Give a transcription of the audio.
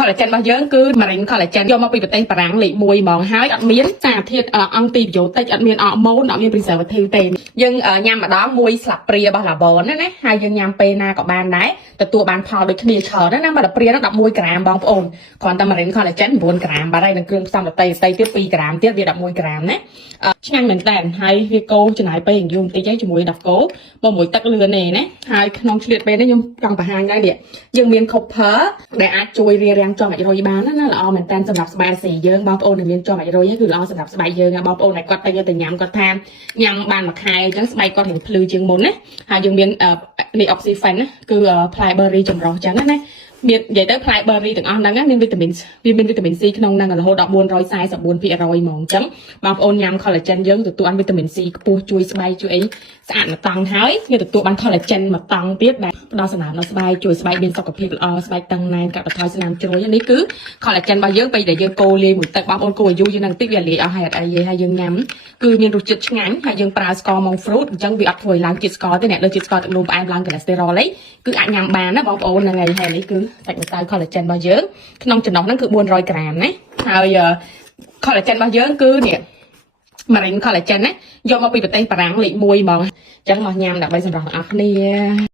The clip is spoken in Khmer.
collagen របស់យើងគឺ marine collagen យកមកពីប្រទេសបារាំងលេខ1ហ្មងហើយអត់មានសារធាតុអង្គទីប្រយោជន៍តិចអត់មានអរម៉ូនអត់មាន preservative ទេយើងញ៉ាំម្ដងមួយស្លាបព្រារបស់ Lavon ណាហើយយើងញ៉ាំពេលណាក៏បានដែរទទួលបានផលដូចគ្នាច្រើនណាមកដល់ព្រាហ្នឹង11ក្រាមបងប្អូនគ្រាន់តែ marine collagen 9ក្រាមបាទហើយនឹងគ្រឿងផ្សំដតៃទៀត2ក្រាមទៀតវា11ក្រាមណាឆ្ងាញ់មែនតើហើយវាកូរចំណាយពេលយូរបន្តិចឯងជាមួយដោះគោមកមួយទឹកលឿនទេណាហើយក្នុងឆ្លៀតពេលនេះខ្ញុំចង់បង្ហាញដែរនេះយើងមាន copper ដែលអាចជួយរារាំងជាប់អាចរុយបានណាល្អមែនតើសម្រាប់ស្បែកស៊ីយើងបងប្អូនដែលមានជាប់អាចរុយគឺល្អសម្រាប់ស្បែកយើងបងប្អូនដែលគាត់តែយកទៅញ៉ាំគាត់ថាញ៉ាំបានមួយខែអញ្ចឹងស្បែកគាត់រៀងភ្លឺជាងមុនណាហើយយើងមាននេះ oxyfen ណាគឺផ្លែ berry ចម្រុះអញ្ចឹងណាមាននិយាយទៅផ្លែ berry ទាំងអស់ហ្នឹងមានវីតាមីនវាមានវីតាមីន C ក្នុងហ្នឹងរហូតដល់444%ហ្មងអញ្ចឹងបងប្អូនញ៉ាំ collagen យើងទទួលបានវីតាមីន C ខ្ពស់ជួយស្បែកជួយអីស្អាតមកតង់ហើយវាទទួលបាន collagen មកតង់ទៀតដែលផ្ដល់សំណើមដល់ស្បែកជួយស្បែកមានសុខភាពល្អស្បែកតឹងណែនកាត់បន្ថយស្នាមជ្រុយនេះគឺ collagen របស់យើងពេលដែលយើងកូរលាយមួយទឹកបងប្អូនកូរឲ្យយូរយើងនឹងតិចវាលាយអស់ហើយអត់អីទេហើយយើងញ៉ាំគឺមានរសជាតិឆ្ងាញ់ហើយយើងប្រើស្ករ monk fruit អញ្ចឹងវាអត់ធ្វើឲ្យឡើងជាតិស្ករទេអ្នកលើជាតិស្ករទឹកនោមផ្អែមឡើង cholesterol អីគឺអាចញ៉ាំបានណាបងប្អូនហ្នឹងហើយនេះគឺសាច់ម្សៅ collagen របស់យើងក្នុងចំណុះហ្នឹងគឺ400ក្រាមណាហើយ collagen របស់យើងគឺនេះ marine collagen ណាយកមកពីប្រទេសបារាំងលេខ1ហ្មងអញ្ចឹងមកញ៉ាំដើម្បីសម្រាប់អ្នកនរគ្នា